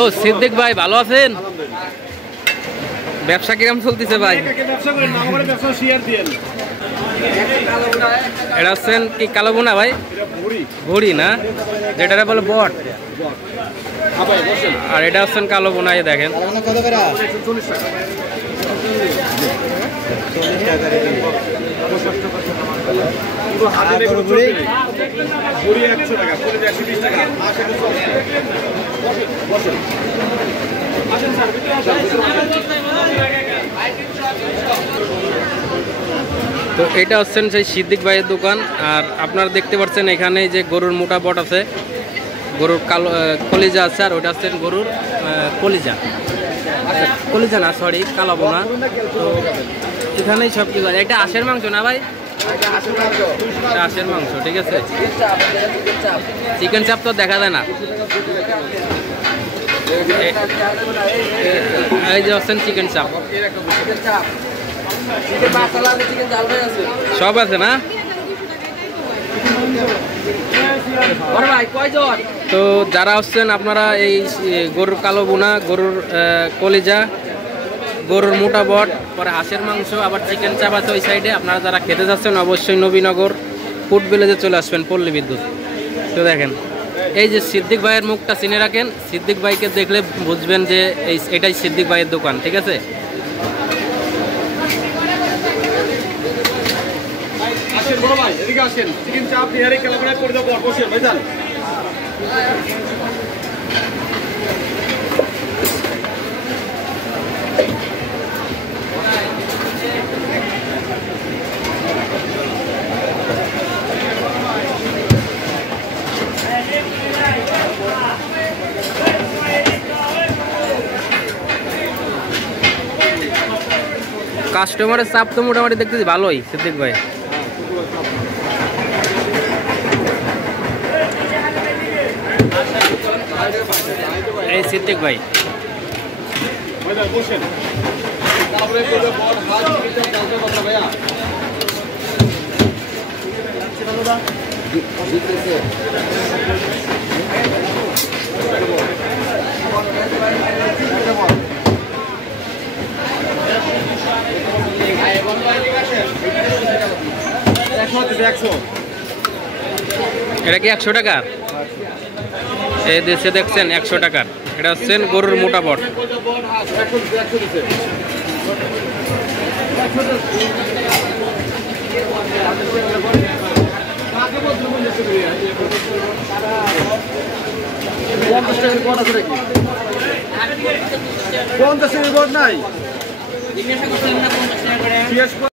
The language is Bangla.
ও সিদ্দিক ভাই ভালো আছেন? ব্যবসা কিরকম চলতেছে ভাই? এটা হচ্ছেন কি কালো বোনা ভাই? ঘুড়ি না, যেটা বলে বট। আর এটা হচ্ছেন কালো বোনা, দেখেন তো এটা হচ্ছেন সেই সিদ্দিক ভাইয়ের দোকান। আর আপনারা দেখতে পাচ্ছেন এখানে যে গরুর মোটা বট আছে, গরুর কালো কলিজা আছে, আর ওটা হচ্ছেন গরুর কলিজা, কলিজা না সরি কালো বোনা। তো এখানেই সব কিছু আছে। এটা আঁশের মাংস না ভাই? আঁশের মাংস, ঠিক আছে। চিকেন চাপ তো দেখা যায় না। এই যে হচ্ছেন চিকেন চাপ, সব আছে না? তো যারা হচ্ছেন আপনারা এই গরুর কালো বোনা, গরুর কলিজা, গরুর মোটা বট, পরে হাঁসের মাংস, আবার চিকেন চাপ আছে ওই সাইডে। আপনারা যারা খেতে যাচ্ছেন অবশ্যই নবীনগর ফুড ভিলেজে চলে আসবেন, পল্লী বিদ্যুৎ। তো দেখেন এই যে সিদ্দিক ভাইয়ের মুখটা চিনে রাখেন, সিদ্দিক ভাইকে দেখলে বুঝবেন যে এটাই সিদ্দিক ভাইয়ের দোকান, ঠিক আছে। কাস্টমারের চাপ তো মোটামুটি দেখতেছি ভালোই সিদ্দিক ভাই। এই সিদ্দিক ভাই এটা কি 100 টাকা? এই দেশে দেখছেন 100 টাকার। এটা হচ্ছেন গরুর মোটা বট। নাই